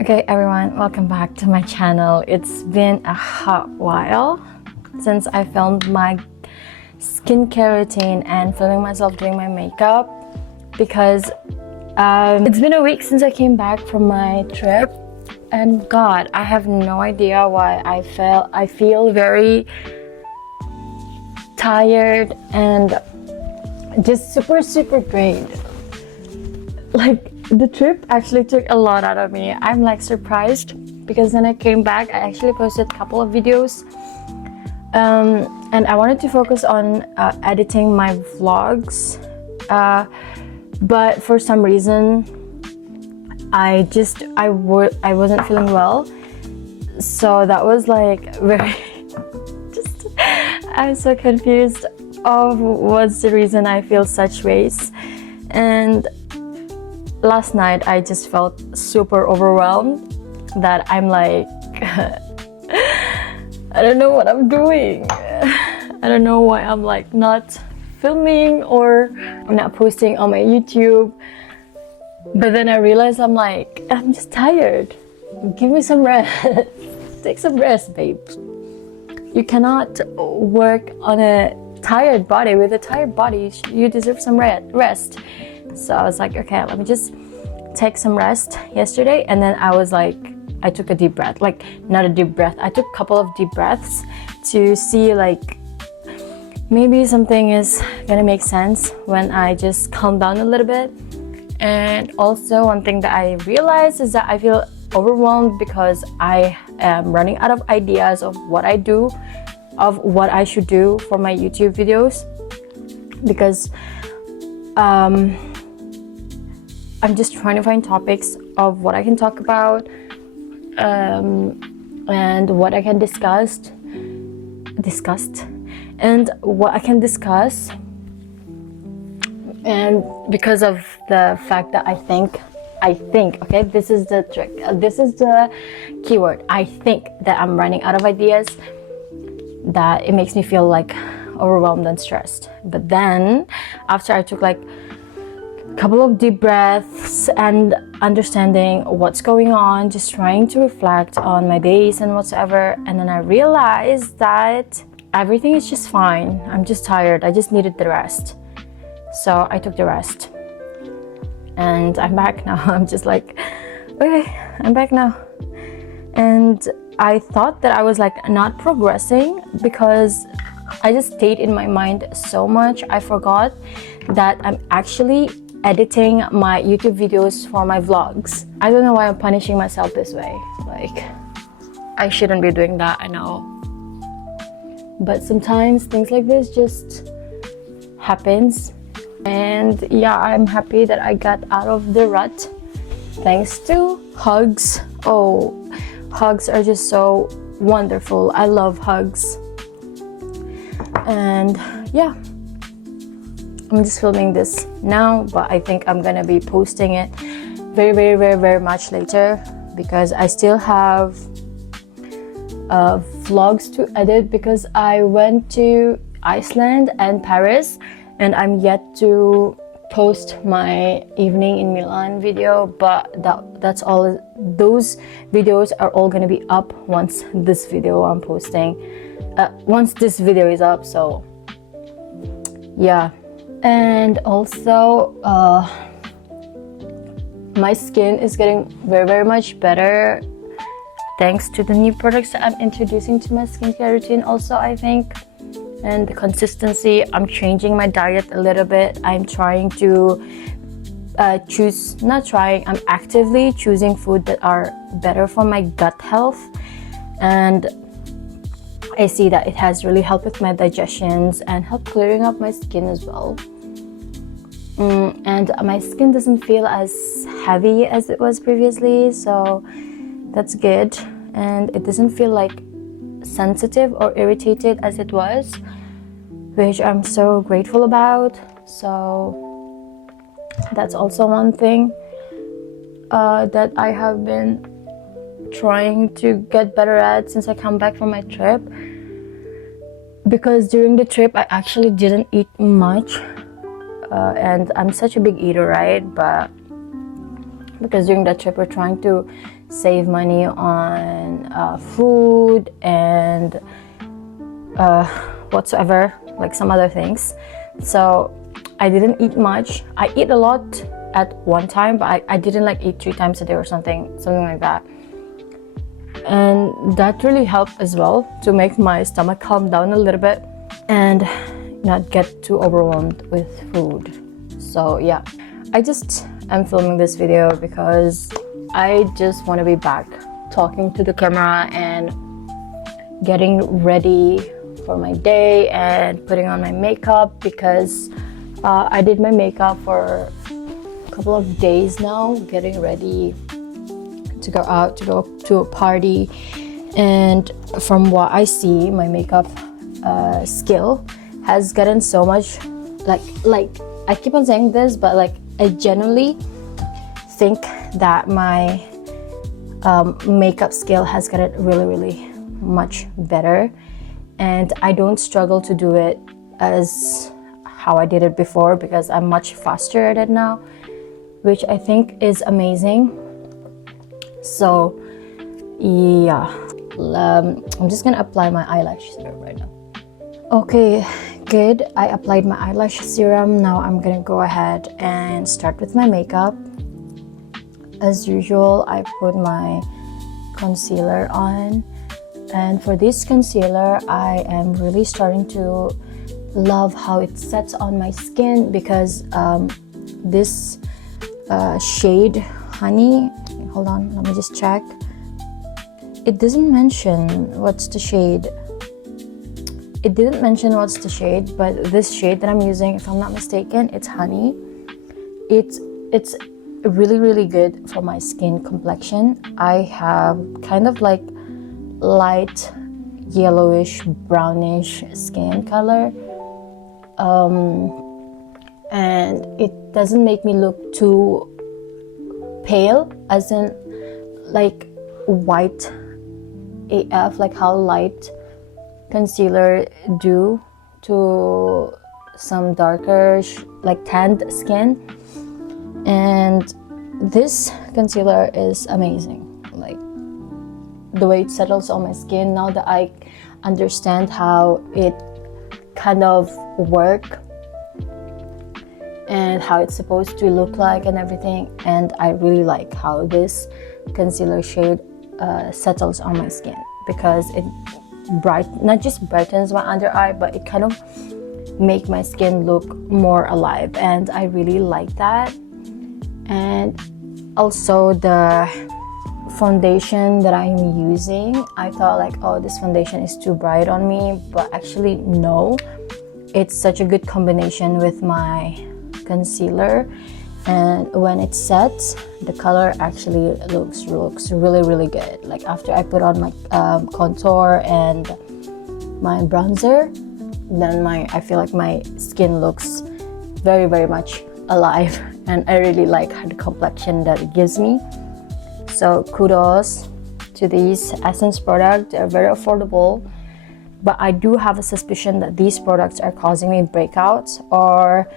Okay everyone, welcome back to my channel. It's been a hot while since I filmed my skincare routine and filming myself doing my makeup because it's been a week since I came back from my trip, and God, I have no idea why I feel very tired and just super drained. Like, the trip actually took a lot out of me. I'm like surprised because when I came back I actually posted a couple of videos and I wanted to focus on editing my vlogs, but for some reason I wasn't feeling well, so that was like very just I'm so confused of what's the reason I feel such ways. And last night I just felt super overwhelmed that I'm like I don't know what I'm doing. I don't know why I'm like not filming or not posting on my YouTube. But then I realized I'm just tired. Give me some rest. Take some rest, babe. You cannot work on a tired body. With a tired body, you deserve some rest. So I was like, okay, let me just take some rest yesterday. And then I took a deep breath, like not a deep breath. I took a couple of deep breaths to see like maybe something is gonna make sense when I just calm down a little bit. And also one thing that I realized is that I feel overwhelmed because I am running out of ideas of what I should do for my YouTube videos, because I'm just trying to find topics of what I can talk about and what I can discuss and what I can discuss. And because of the fact that I think, okay, this is the trick, this is the keyword, I think that I'm running out of ideas, that it makes me feel like overwhelmed and stressed. But then after I took like a couple of deep breaths and understanding what's going on, just trying to reflect on my days and whatsoever, and then I realized that everything is just fine. I'm just tired. I just needed the rest. So I took the rest and I'm back now. I'm just like, okay, I'm back now. And I thought that I was like not progressing because I just stayed in my mind so much. I forgot that I'm actually editing my YouTube videos for my vlogs. I don't know why I'm punishing myself this way. Like, I shouldn't be doing that, I know. But sometimes things like this just happens. And yeah, I'm happy that I got out of the rut thanks to hugs. Oh, hugs are just so wonderful. I love hugs. And yeah, I'm just filming this now, but I think I'm gonna be posting it very much later because I still have vlogs to edit, because I went to Iceland and Paris and I'm yet to post my evening in Milan video, but that's all. Those videos are all gonna be up once this video I'm posting, once this video is up. So yeah. And also my skin is getting very much better thanks to the new products that I'm introducing to my skincare routine also, I think. And the consistency, I'm changing my diet a little bit. I'm trying to I'm actively choosing food that are better for my gut health, and I see that it has really helped with my digestions and helped clearing up my skin as well. And my skin doesn't feel as heavy as it was previously, so that's good. And it doesn't feel like sensitive or irritated as it was, which I'm so grateful about. So that's also one thing that I have been trying to get better at since I come back from my trip, because during the trip I actually didn't eat much, and I'm such a big eater, right? But because during that trip we're trying to save money on food and whatsoever, like some other things. So I didn't eat much. I eat a lot at one time, but I didn't like eat 3 times a day or something like that. And that really helped as well to make my stomach calm down a little bit and not get too overwhelmed with food. So yeah, I just am filming this video because I just want to be back talking to the camera and getting ready for my day and putting on my makeup, because I did my makeup for a couple of days now, getting ready to go out to go to a party. And from what I see, my makeup skill has gotten so much, like I keep on saying this, but like I genuinely think that my makeup skill has gotten really much better, and I don't struggle to do it as how I did it before, because I'm much faster at it now, which I think is amazing. So yeah, I'm just gonna apply my eyelash serum right now. Okay, good. I applied my eyelash serum. Now I'm gonna go ahead and start with my makeup. As usual, I put my concealer on, and for this concealer I am really starting to love how it sets on my skin, because this shade Honey, hold on, let me just check. It doesn't mention what's the shade. It didn't mention what's the shade, but this shade that I'm using, if I'm not mistaken, it's Honey. It's really good for my skin complexion. I have kind of like light yellowish brownish skin color, and it doesn't make me look too pale, as in like white AF, like how light concealer do to some darker like tanned skin. And this concealer is amazing, like the way it settles on my skin. Now that I understand how it kind of work and how it's supposed to look like and everything, and I really like how this concealer shade settles on my skin, because it not just brightens my under eye, but it kind of make my skin look more alive, and I really like that. And also the foundation that I'm using, I thought like, oh, this foundation is too bright on me, but actually no, it's such a good combination with my concealer, and when it sets, the color actually looks really good. Like after I put on my contour and my bronzer, then I feel like my skin looks very much alive, and I really like the complexion that it gives me. So kudos to these Essence products. They're very affordable, but I do have a suspicion that these products are causing me breakouts, or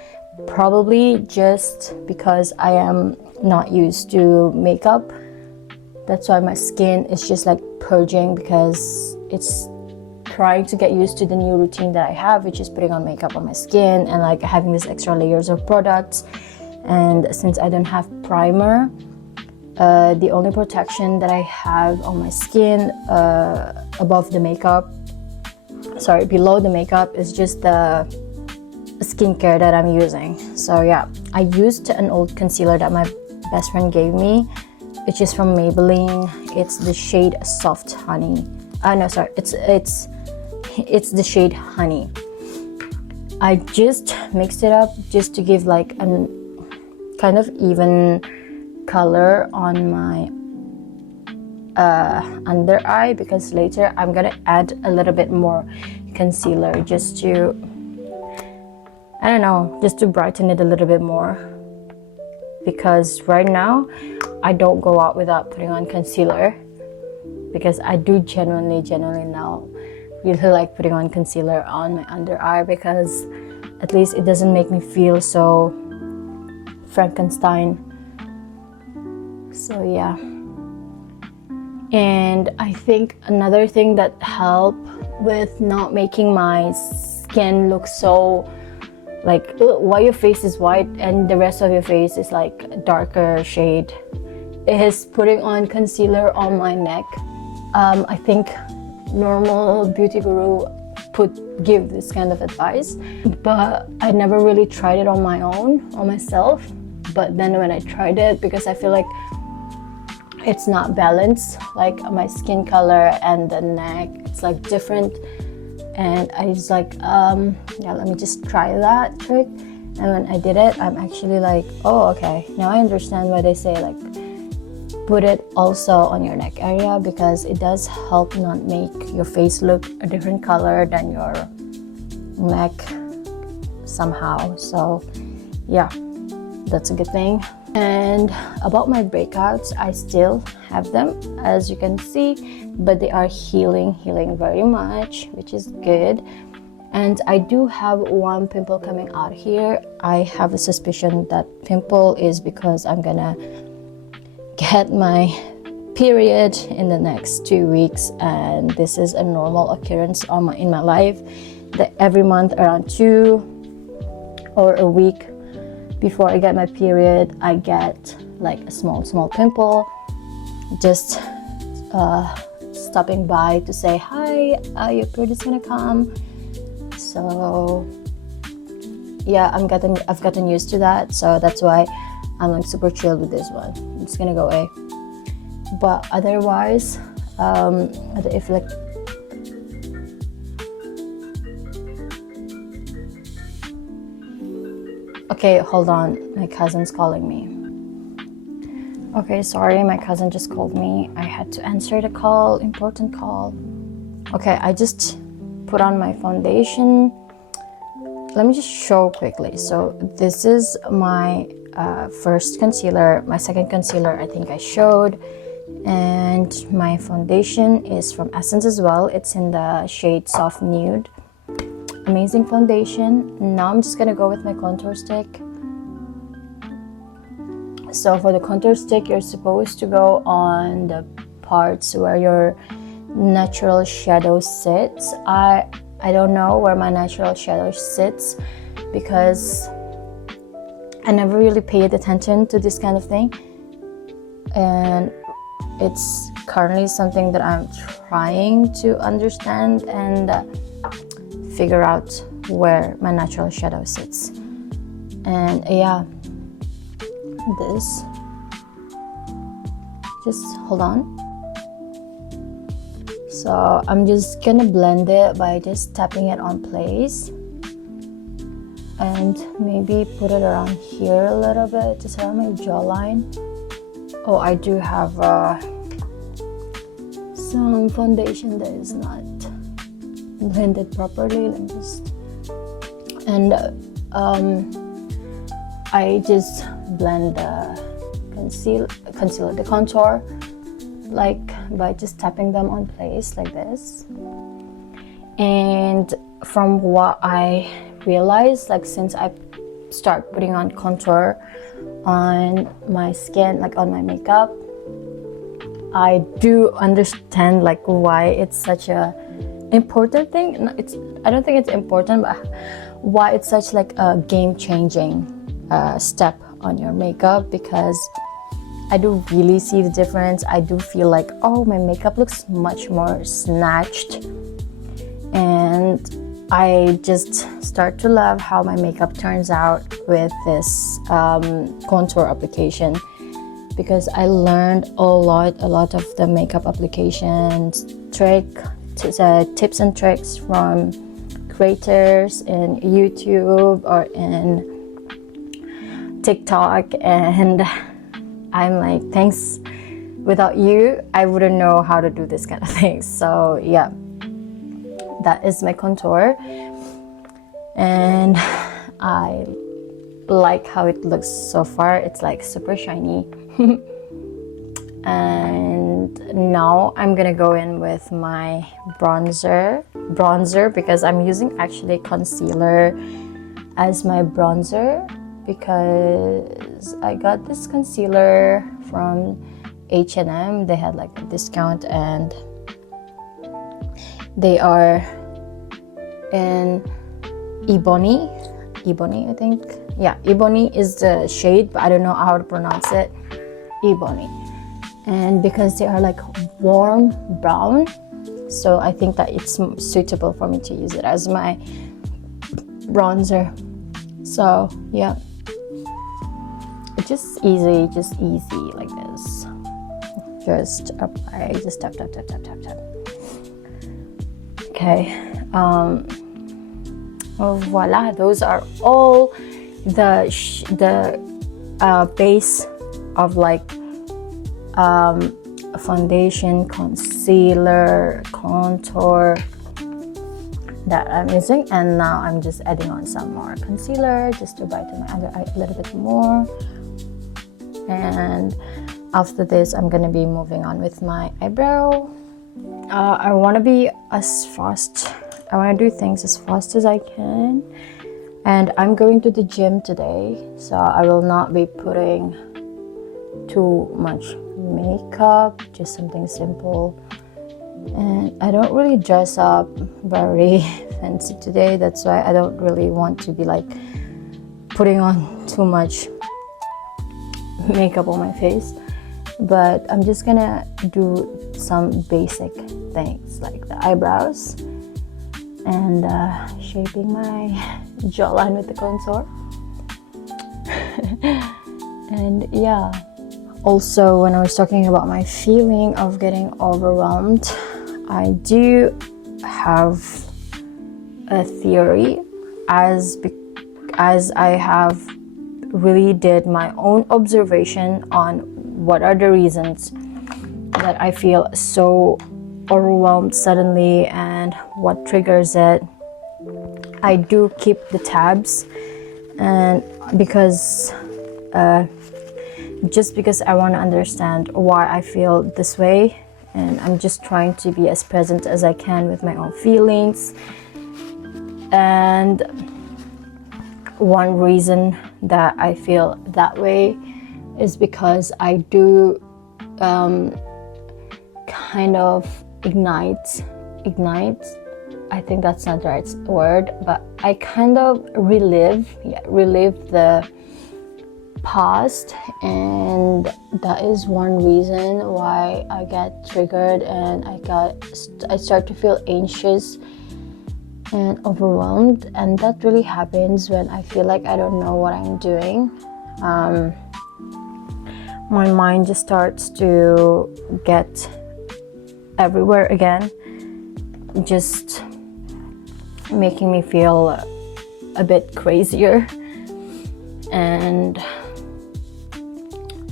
probably just because I am not used to makeup. That's why my skin is just like purging, because it's trying to get used to the new routine that I have, which is putting on makeup on my skin and like having these extra layers of products. And since I don't have primer, the only protection that I have on my skin below the makeup is just the skincare that I'm using. So yeah, I used an old concealer that my best friend gave me, which is from Maybelline. It's the shade Soft Honey. It's the shade Honey. I just mixed it up just to give like a kind of even color on my under eye, because later I'm gonna add a little bit more concealer just to, I don't know, just to brighten it a little bit more, because right now I don't go out without putting on concealer, because I do genuinely now really like putting on concealer on my under eye, because at least it doesn't make me feel so Frankenstein. So yeah, And I think another thing that helped with not making my skin look so like, why your face is white and the rest of your face is like darker shade, is putting on concealer on my neck. I think normal beauty guru give this kind of advice, but I never really tried it on my own, on myself. But then when I tried it, because I feel like it's not balanced, like my skin color and the neck, it's like different, and I was like, yeah, let me just try that trick. And when I did it, I'm actually like, oh, okay, now I understand why they say like put it also on your neck area, because it does help not make your face look a different color than your neck somehow. So yeah, that's a good thing. And about my breakouts, I still have them, as you can see, but they are healing very much, which is good. And I do have one pimple coming out here. I have a suspicion that pimple is because I'm gonna get my period in the next 2 weeks, and this is a normal occurrence in my life, that every month around 2 or a week before I get my period, I get like a small pimple, just stopping by to say hi, your period is gonna come. So yeah, I've gotten used to that, so that's why I'm like super chilled with this one. It's gonna go away. But otherwise, if like okay, hold on, my cousin's calling me. Okay, sorry, my cousin just called me. I had to answer the call, important call. Okay, I just put on my foundation. Let me just show quickly. So this is my first concealer. My second concealer I think I showed, and my foundation is from Essence as well. It's in the shade Soft Nude. Amazing foundation. Now I'm just gonna go with my contour stick. So for the contour stick, you're supposed to go on the parts where your natural shadow sits. I don't know where my natural shadow sits, because I never really paid attention to this kind of thing, and it's currently something that I'm trying to understand and figure out where my natural shadow sits. And yeah, this, just hold on. So I'm just gonna blend it by just tapping it on place, and maybe put it around here a little bit, just around my jawline. Oh, I do have some foundation that is not blended properly. Let me just, and I just blend the contour, like by just tapping them on place like this. And from what I realized, like since I start putting on contour on my skin, like on my makeup, I do understand like why it's such a important thing. I don't think it's important, but why it's such like a game-changing step on your makeup, because I do really see the difference. I do feel like, oh, my makeup looks much more snatched, and I just start to love how my makeup turns out with this contour application, because I learned a lot of the makeup applications tips and tricks from creators in YouTube or in TikTok, and I'm like, thanks, without you I wouldn't know how to do this kind of thing. So yeah, that is my contour, and I like how it looks so far. It's like super shiny. And now I'm gonna go in with my bronzer, because I'm using actually concealer as my bronzer, because I got this concealer from H&M. They had like a discount, and they are in Ebony, I think. Yeah, Ebony is the shade, but I don't know how to pronounce it. Ebony. And because they are like warm brown, so I think that it's suitable for me to use it as my bronzer. So yeah, just easy like this. Just apply, just tap. Okay, voila, those are all the base of like foundation, concealer, contour that I'm using. And now I'm just adding on some more concealer just to brighten my under eye a little bit more. And after this, I'm gonna be moving on with my eyebrow. I want to be I want to do things as fast as I can, and I'm going to the gym today, so I will not be putting too much makeup, just something simple. And I don't really dress up very fancy today, that's why I don't really want to be like putting on too much makeup on my face. But I'm just gonna do some basic things like the eyebrows and shaping my jawline with the contour. And yeah, also when I was talking about my feeling of getting overwhelmed, I do have a theory as I have really did my own observation on what are the reasons that I feel so overwhelmed suddenly and what triggers it. I do keep the tabs, and because just because I want to understand why I feel this way, and I'm just trying to be as present as I can with my own feelings. And one reason that I feel that way is because I do kind of ignite. I think that's not the right word, but I kind of relive the past, and that is one reason why I get triggered and I start to feel anxious and overwhelmed. And that really happens when I feel like I don't know what I'm doing. My mind just starts to get everywhere again, just making me feel a bit crazier. And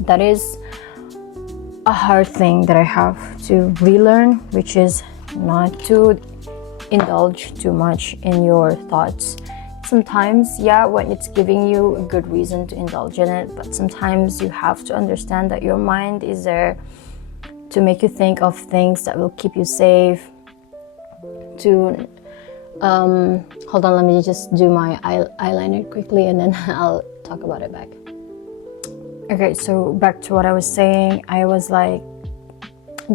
that is a hard thing that I have to relearn, which is not to indulge too much in your thoughts. Sometimes, yeah, when it's giving you a good reason to indulge in it, but sometimes you have to understand that your mind is there to make you think of things that will keep you safe. To hold on, let me just do my eyeliner quickly and then I'll talk about it back. Okay, so back to what I was saying. I was like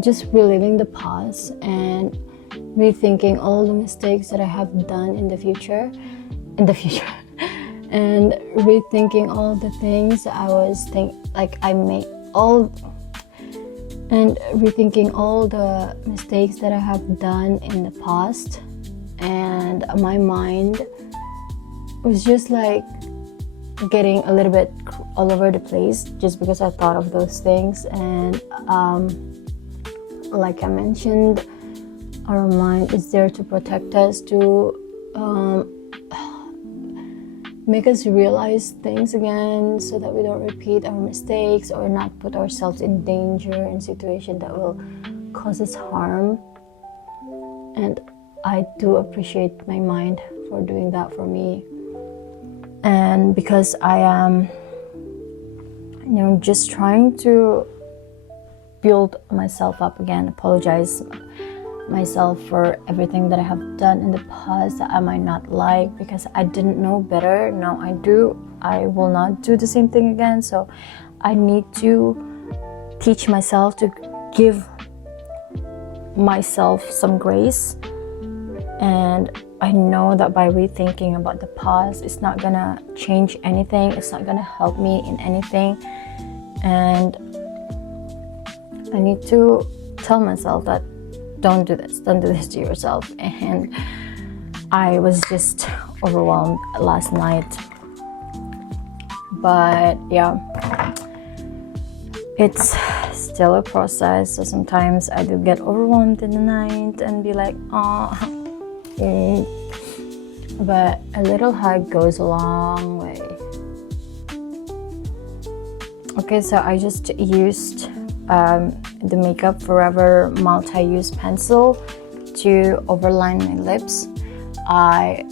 just reliving the past and rethinking all the mistakes that I have done in the future and rethinking all the things that I was rethinking all the mistakes that I have done in the past. And my mind was just like getting a little bit all over the place just because I thought of those things. And like I mentioned, our mind is there to protect us, to make us realize things again so that we don't repeat our mistakes or not put ourselves in danger in situations that will cause us harm. And I do appreciate my mind for doing that for me. And because I am, just trying to build myself up again, apologize myself for everything that I have done in the past that I might not like because I didn't know better. Now I do. I will not do the same thing again. So I need to teach myself to give myself some grace. And I know that by rethinking about the past, it's not gonna change anything, it's not gonna help me in anything. And I need to tell myself that don't do this to yourself. And I was just overwhelmed last night. But yeah, it's still a process. So sometimes I do get overwhelmed in the night and be like, oh. But a little hug goes a long way. Okay, so I just used the Makeup Forever multi-use pencil to overline my lips. I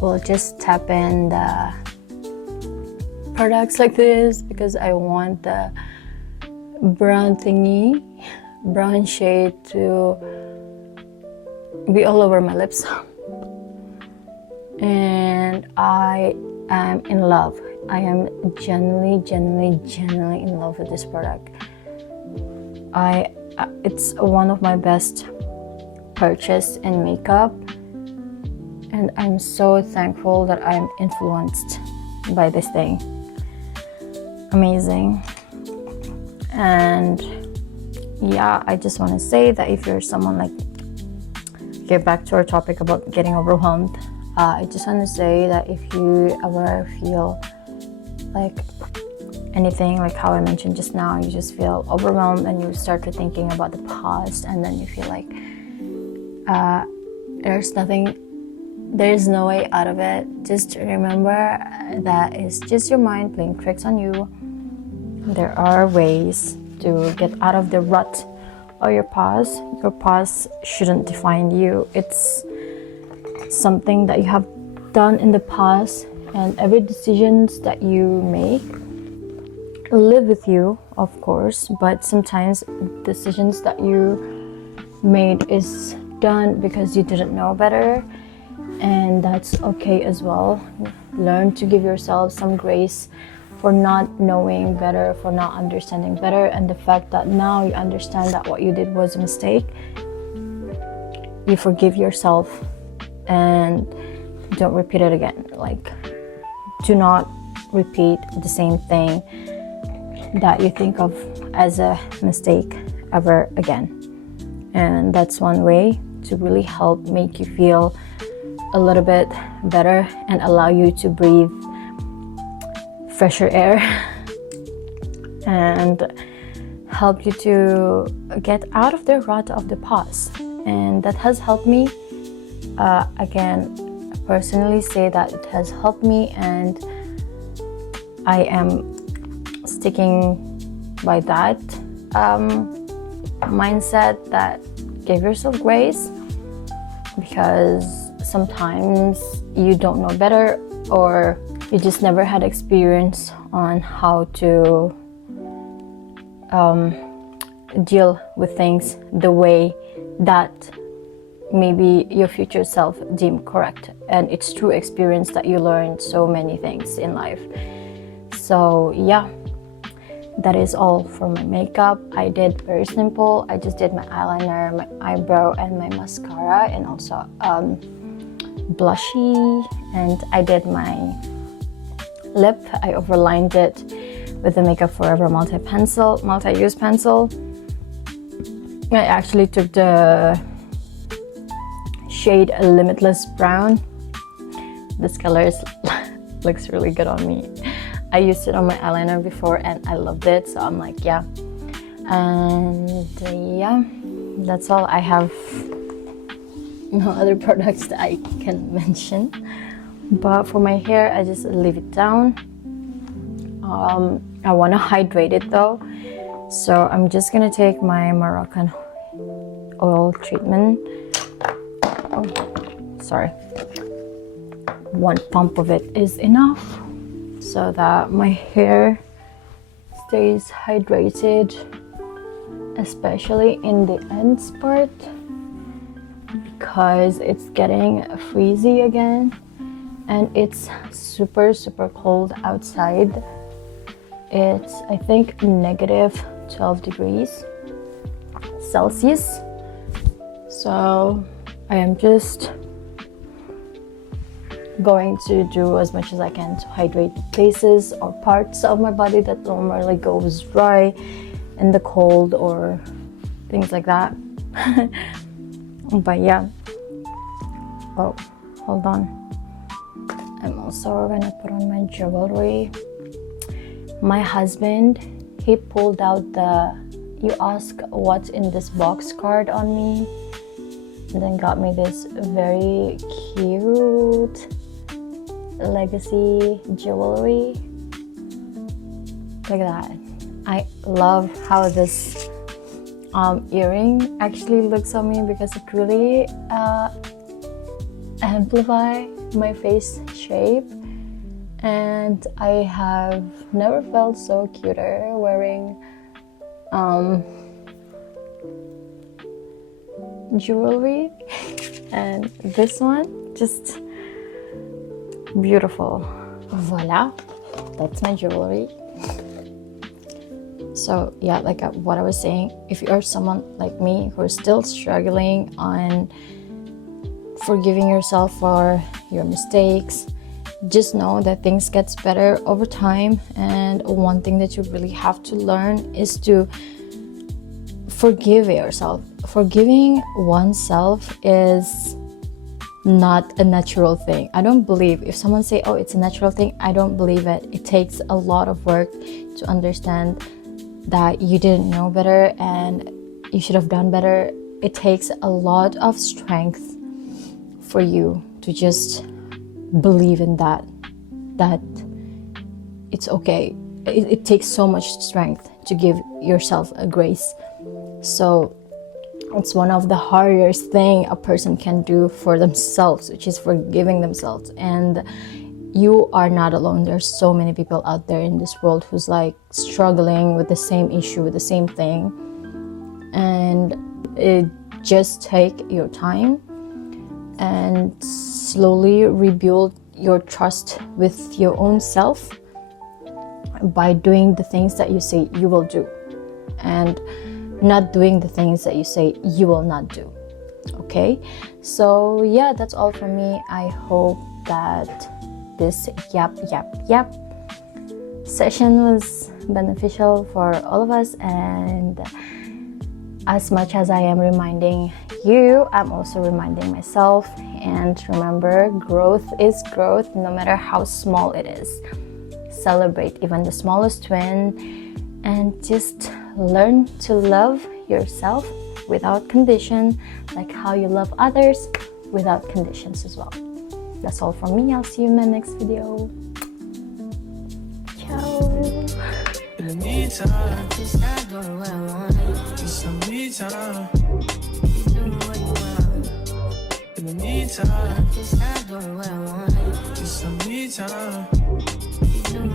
will just tap in the products like this because I want the brown shade to be all over my lips. And I am in love. I am genuinely in love with this product. It's one of my best purchase in makeup, and I'm so thankful that I'm influenced by this thing. Amazing. And yeah, I just want to say that if you're someone like, get back to our topic about getting overwhelmed, I just want to say that if you ever feel like anything, like how I mentioned just now, you just feel overwhelmed and you start to thinking about the past, and then you feel like there's no way out of it, just remember that it's just your mind playing tricks on you. There are ways to get out of the rut of your past. Your past shouldn't define you. It's something that you have done in the past, and every decisions that you make live with you, of course, but sometimes decisions that you made is done because you didn't know better, and that's okay as well. Learn to give yourself some grace for not knowing better, for not understanding better, and the fact that now you understand that what you did was a mistake. You forgive yourself and don't repeat it again. Like, do not repeat the same thing that you think of as a mistake ever again. And that's one way to really help make you feel a little bit better and allow you to breathe fresher air and help you to get out of the rut of the past. And that has helped me. Again, I personally say that it has helped me, and I am sticking by that mindset that give yourself grace, because sometimes you don't know better, or you just never had experience on how to deal with things the way that maybe your future self deemed correct. And it's through experience that you learn so many things in life. So yeah, that is all for my makeup. I did very simple. I just did my eyeliner, my eyebrow, and my mascara, and also blushy. And I did my lip. I overlined it with the Makeup Forever multi-use pencil. I actually took the shade Limitless Brown. This color looks really good on me. I used it on my eyeliner before and I loved it, so I'm like, yeah. And yeah, that's all. I have no other products that I can mention. But for my hair, I just leave it down. I want to hydrate it though, so I'm just gonna take my Moroccan oil treatment. Oh, sorry. One pump of it is enough so that my hair stays hydrated, especially in the ends part, because it's getting freezy again and it's super cold outside. It's, I think, negative 12 degrees Celsius. So I am just going to do as much as I can to hydrate places or parts of my body that normally goes dry in the cold or things like that. But yeah. Oh, hold on. I'm also gonna put on my jewelry. My husband, he pulled out the "you ask what's in this box" card on me, and then got me this very cute legacy jewelry. Look at that. I love how this earring actually looks on me, because it really amplify my face shape, and I have never felt so cuter wearing jewelry. And this one, just beautiful. Voila, that's my jewelry. So yeah, like what I was saying, if you're someone like me who is still struggling on forgiving yourself for your mistakes, just know that things gets better over time. And one thing that you really have to learn is to forgive yourself. Forgiving oneself is not a natural thing. I don't believe, if someone say, oh, it's a natural thing, I don't believe it. It takes a lot of work to understand that you didn't know better and you should have done better. It takes a lot of strength for you to just believe in that it's okay. It takes so much strength to give yourself a grace. So it's one of the hardest thing a person can do for themselves, which is forgiving themselves. And you are not alone. There's so many people out there in this world who's like struggling with the same issue, with the same thing. And it just take your time and slowly rebuild your trust with your own self by doing the things that you say you will do, and not doing the things that you say you will not do. Okay, so yeah, that's all from me. I hope that this yap session was beneficial for all of us, and as much as I am reminding you, I'm also reminding myself. And remember, growth is growth, no matter how small it is. Celebrate even the smallest win, and just learn to love yourself without condition, like how you love others without conditions as well. That's all from me. I'll see you in my next video. Ciao. In the meantime, just not doing what I want. Just some me time. Keep doing what you want. In the meantime, just not doing what I want. Just some me time. Keep doing